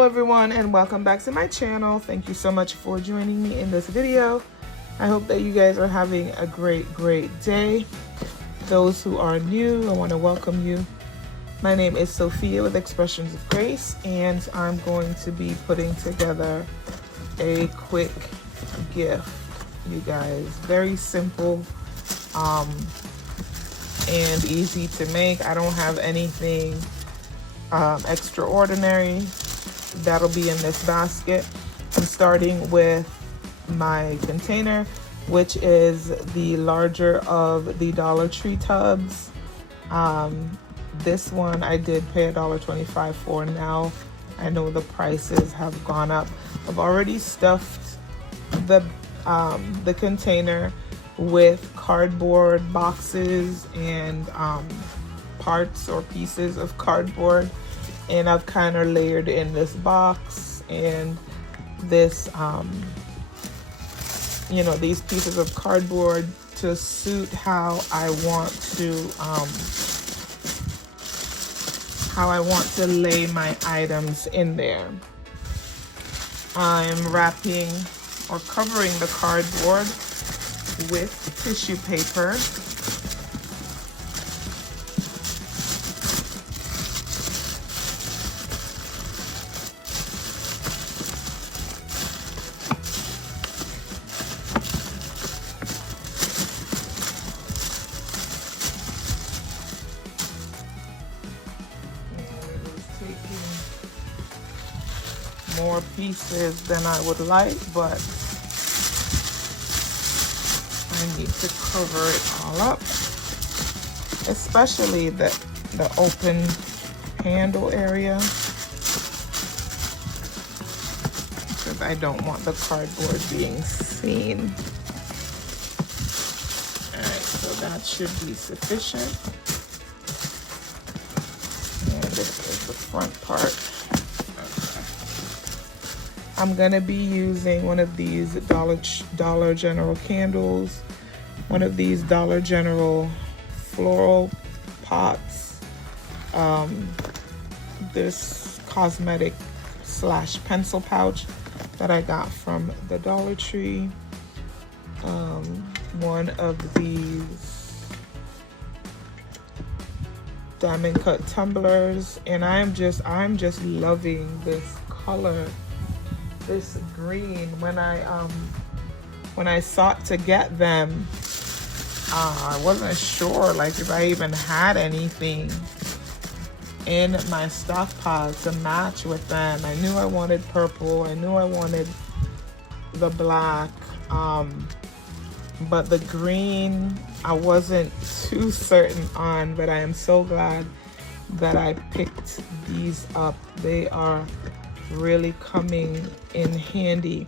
Hello everyone and welcome back to my channel. Thank you so much for joining me in this video. I hope that you guys are having a great day. Those who are new, I want to welcome you. My name is Sophia with Expressions of Grace, and I'm going to be putting together a quick gift, you guys. Very simple and easy to make. I don't have anything extraordinary that'll be in this basket. I'm starting with my container, which is the larger of the Dollar Tree tubs. This one I did pay $1.25 for. Now I know the prices have gone up. I've already stuffed the container with cardboard boxes and parts or pieces of cardboard, and I've kind of layered in this box and this you know, these pieces of cardboard to suit how I want to lay my items in there. I'm wrapping or covering the cardboard with tissue paper. More pieces than I would like, but I need to cover it all up, especially the open handle area, because I don't want the cardboard being seen. Alright, so that should be sufficient. And this is the front part. I'm gonna be using one of these Dollar General candles, one of these Dollar General floral pots, this cosmetic / pencil pouch that I got from the Dollar Tree, one of these diamond cut tumblers, and I'm just loving this color. This green. When I sought to get them, I wasn't sure like if I even had anything in my stockpile to match with them. I knew I wanted purple, I knew I wanted the black, but the green I wasn't too certain on, but I am so glad that I picked these up. They are really coming in handy.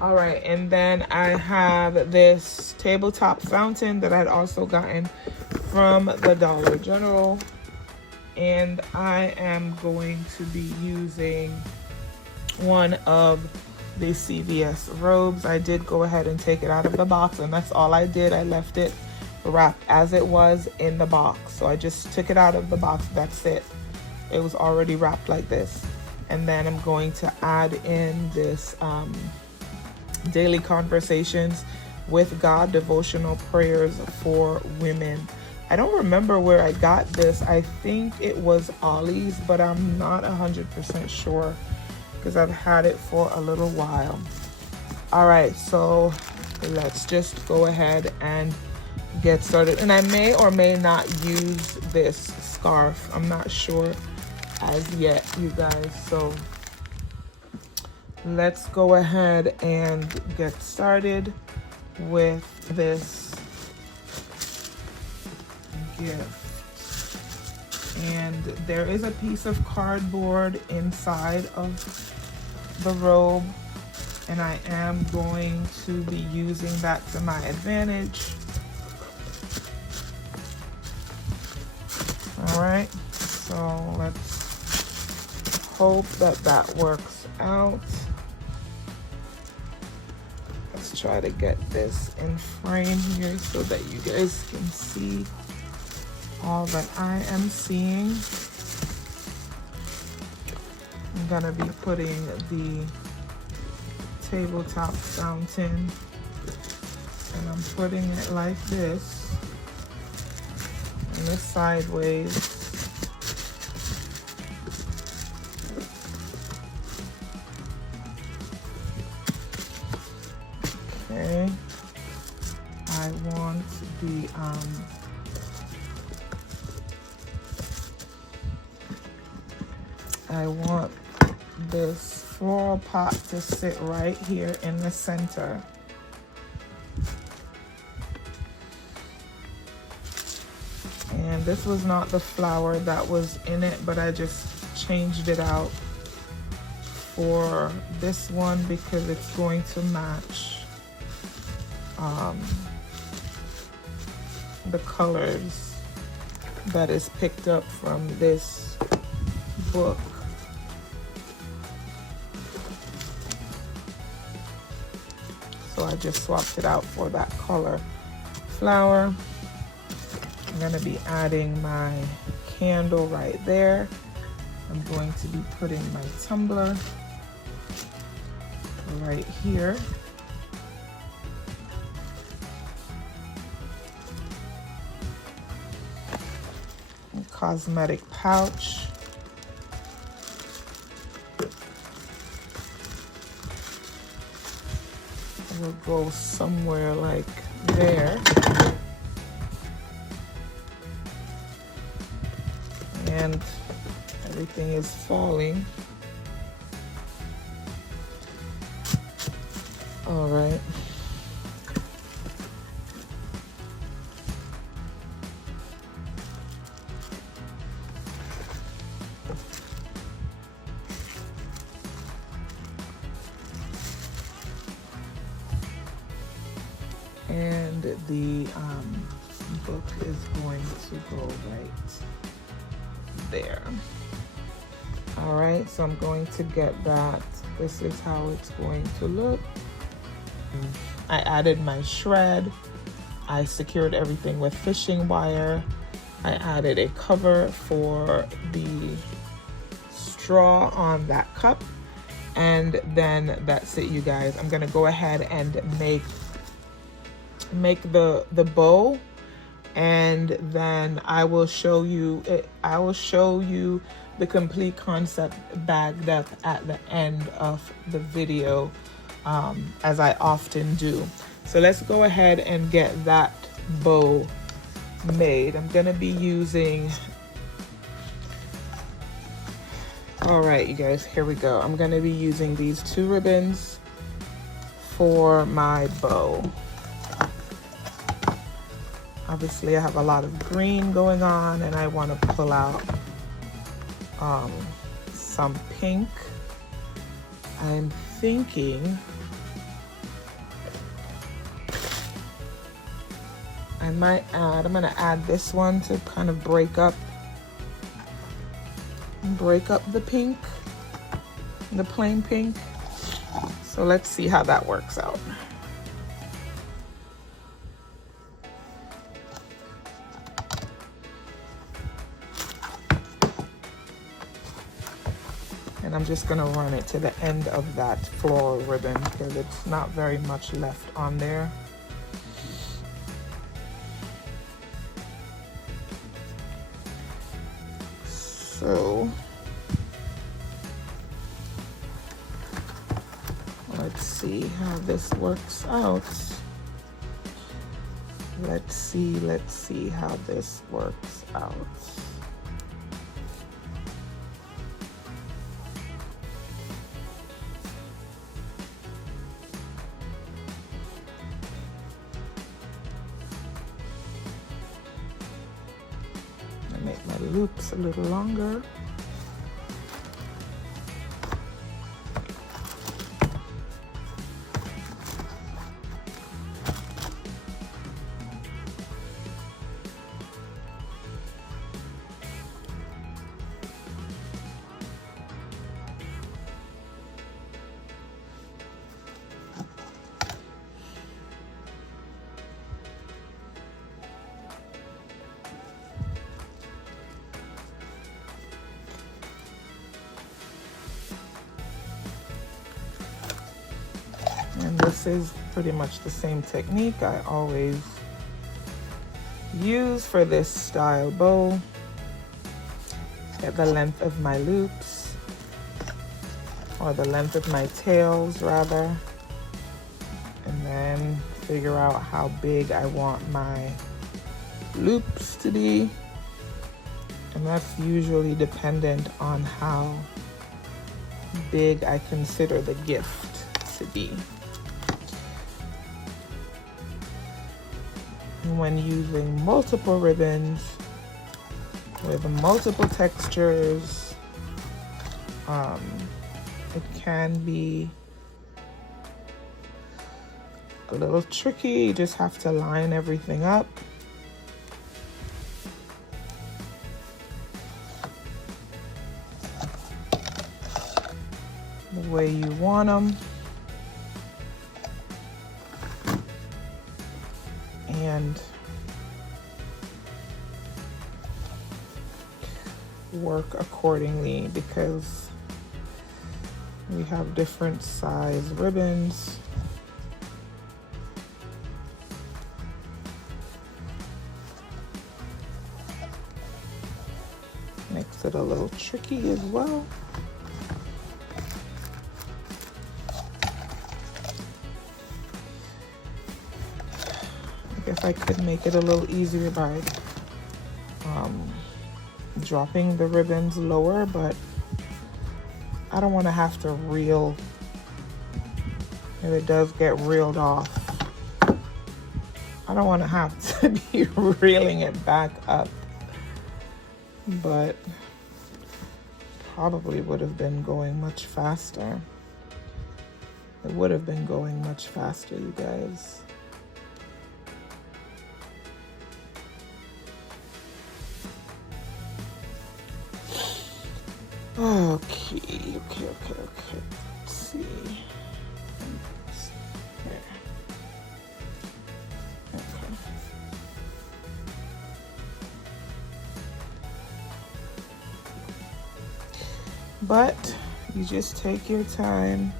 All right, and then I have this tabletop fountain that I'd also gotten from the Dollar General, and I am going to be using one of the CVS Robes. I did go ahead and take it out of the box, and that's all I did. I left it wrapped as it was in the box, so I just took it out of the box. That's it. It was already wrapped like this. And then I'm going to add in this daily conversations with God devotional prayers for women. I don't remember where I got this. I think it was Ollie's, but I'm not 100% sure because I've had it for a little while. All right, so let's just go ahead and get started. And I may or may not use this scarf. I'm not sure as yet, you guys, so let's go ahead and get started with this gift. And there is a piece of cardboard inside of the robe, and I am going to be using that to my advantage. All right, so let's hope that works out. Let's try to get this in frame here so that you guys can see all that I am seeing. gonna be putting the tabletop fountain, and I'm putting it like this, and this sideways. Okay, I want the I want this floral pot to sit right here in the center. And this was not the flower that was in it, but I just changed it out for this one because it's going to match the colors that is picked up from this book. So I just swapped it out for that color flower. I'm gonna be adding my candle right there. I'm going to be putting my tumbler right here. Cosmetic pouch. We'll go somewhere like there. And everything is falling. All right. And the book is going to go right there. All right, so I'm going to get that. This is how it's going to look. I added my shred. I secured everything with fishing wire. I added a cover for the straw on that cup. And then that's it, you guys. I'm gonna go ahead and make the bow, and then I will show you the complete concept bagged up at the end of the video, as I often do. So let's go ahead and get that bow made. I'm gonna be using, all right, you guys, here we go. I'm gonna be using these 2 ribbons for my bow. Obviously I have a lot of green going on, and I want to pull out some pink. I'm thinking I'm gonna add this one to kind of break up the pink, the plain pink. So let's see how that works out. And I'm just gonna run it to the end of that floral ribbon because it's not very much left on there. So let's see how this works out. Let's see how this works out. Make my loops a little longer. this is pretty much the same technique I always use for this style bow. Get the length of my loops, or the length of my tails rather, and then figure out how big I want my loops to be. And that's usually dependent on how big I consider the gift to be. And when using multiple ribbons with multiple textures, it can be a little tricky. You just have to line everything up. The way you want them. And work accordingly, because we have different size ribbons. Makes it a little tricky as well. I guess I could make it a little easier by dropping the ribbons lower, but I don't want to have to reel, if it does get reeled off, I don't want to have to be reeling it back up. But probably would have been going much faster. It would have been going much faster, you guys. Okay. Let's see. Here. Okay. But you just take your time,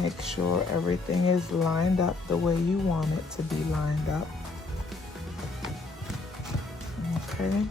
make sure everything is lined up the way you want it to be lined up. Okay.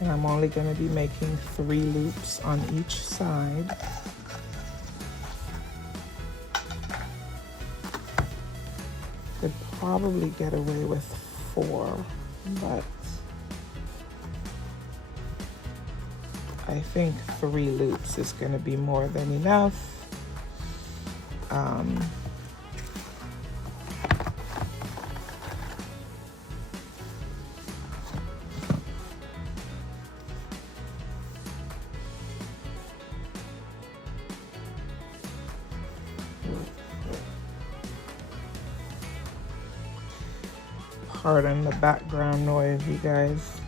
And I'm only going to be making 3 loops on each side. Could probably get away with 4, but I think 3 loops is going to be more than enough. Pardon the background noise, you guys.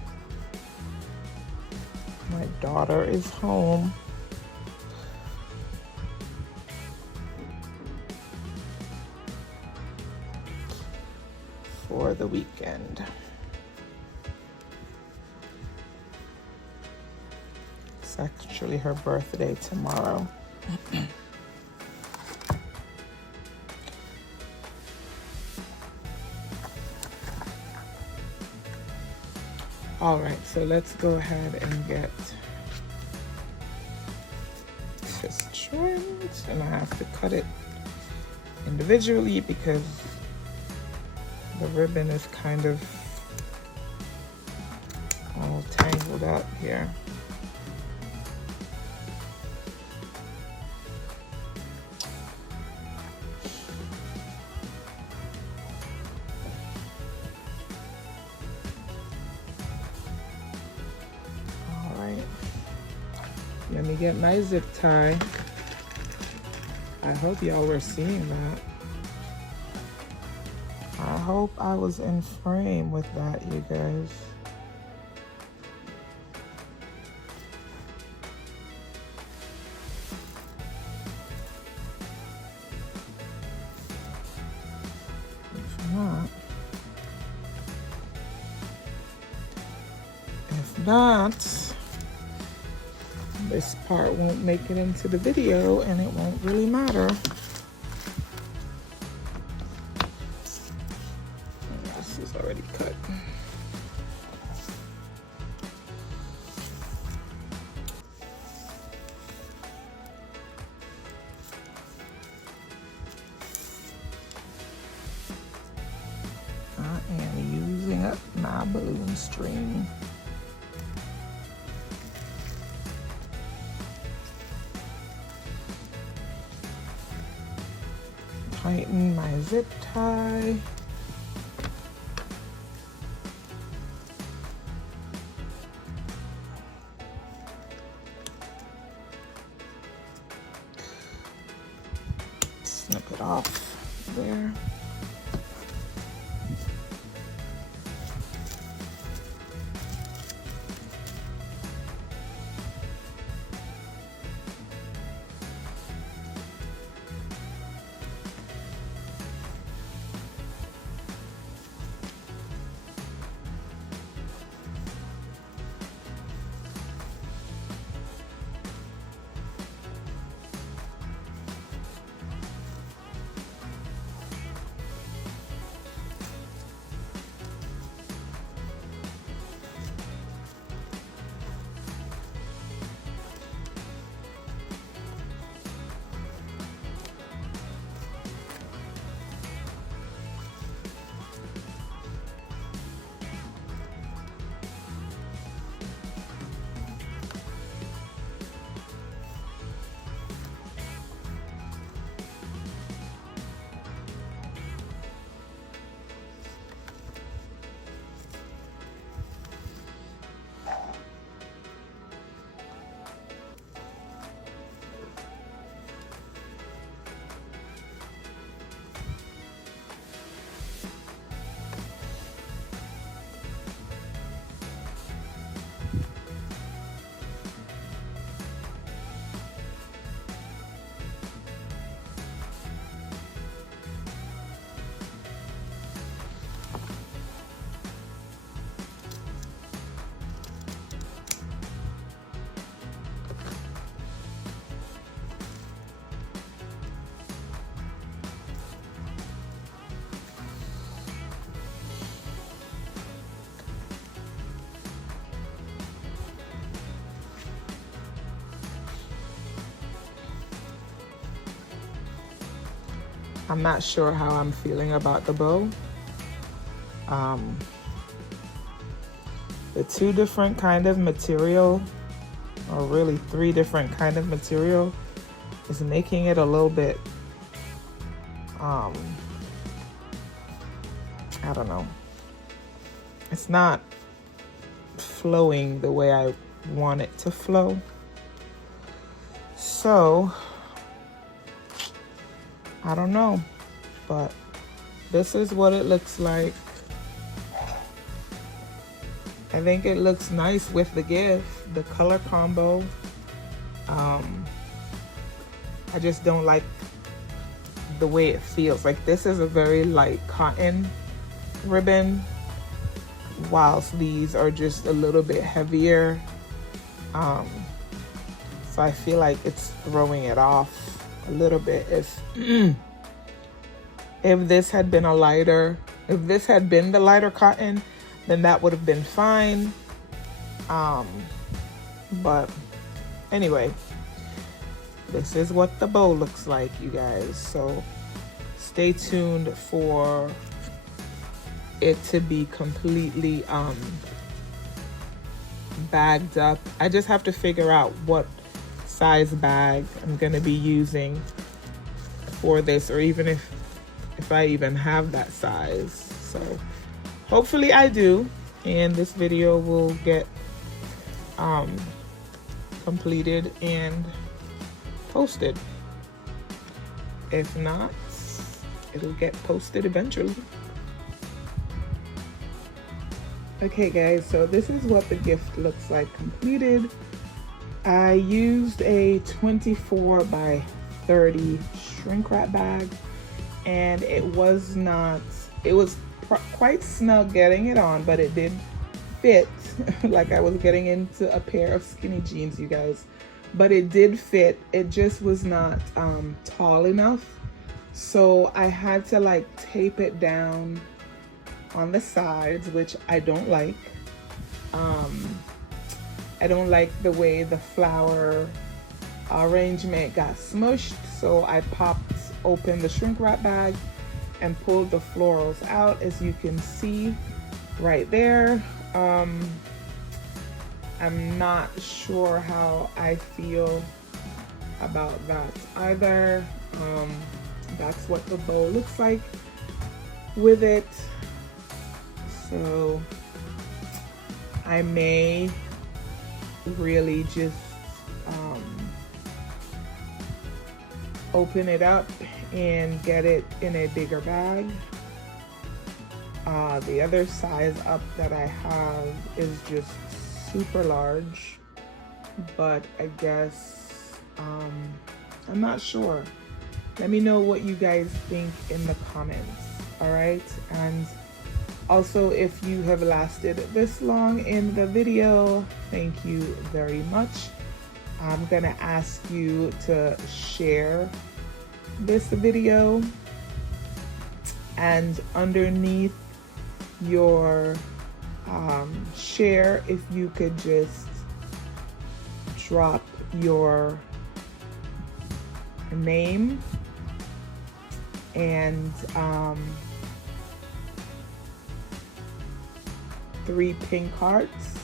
My daughter is home. For the weekend. It's actually her birthday tomorrow. All right, so let's go ahead and get this trimmed, and I have to cut it individually because the ribbon is kind of all tangled up here. Let me get my zip tie. I hope y'all were seeing that. hope I was in frame with that, you guys. If not, this part won't make it into the video and it won't really matter. This is already cut. I am using up my balloon string. Tighten my zip tie. Snip it off there. I'm not sure how I'm feeling about the bow. The two different kind of material, or really three different kind of material, is making it a little bit, I don't know. It's not flowing the way I want it to flow. So, I don't know, but this is what it looks like. I think it looks nice with the gift, the color combo. I just don't like the way it feels. Like, this is a very light cotton ribbon, whilst these are just a little bit heavier. So I feel like it's throwing it off a little bit. If this had been a lighter, if this had been the lighter cotton, then that would have been fine. But anyway, this is what the bow looks like, you guys. So stay tuned for it to be completely bagged up. I just have to figure out what size bag I'm gonna be using for this, or even if I even have that size. So hopefully I do, and this video will get completed and posted. If not, it'll get posted eventually. Okay guys, so this is what the gift looks like completed. I used a 24 by 30 shrink wrap bag, and it was quite snug getting it on, but it did fit like I was getting into a pair of skinny jeans, you guys. But it did fit. It just was not tall enough, so I had to like tape it down on the sides, which I don't like. I don't like the way the flower arrangement got smushed, so I popped open the shrink wrap bag and pulled the florals out, as you can see right there. I'm not sure how I feel about that either. That's what the bow looks like with it. So I may really just open it up and get it in a bigger bag. The other size up that I have is just super large, but I guess I'm not sure. Let me know what you guys think in the comments. All right, and also, if you have lasted this long in the video, thank you very much. I'm gonna ask you to share this video, and underneath your share, if you could just drop your name and 3 pink hearts.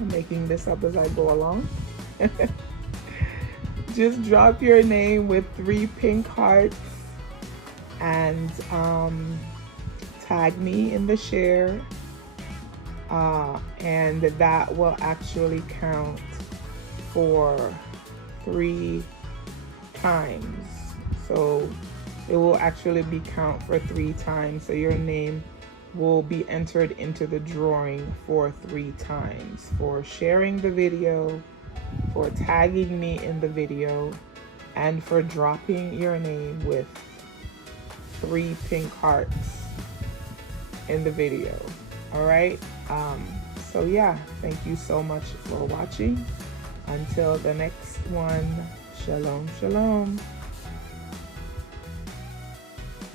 I'm making this up as I go along. Just drop your name with 3 pink hearts and tag me in the share, and that will actually count for 3 times. So it will actually be count for 3 times, so your name will be entered into the drawing for 3 times for sharing the video, for tagging me in the video, and for dropping your name with 3 pink hearts in the video. All right, so yeah, thank you so much for watching. Until the next one, shalom shalom.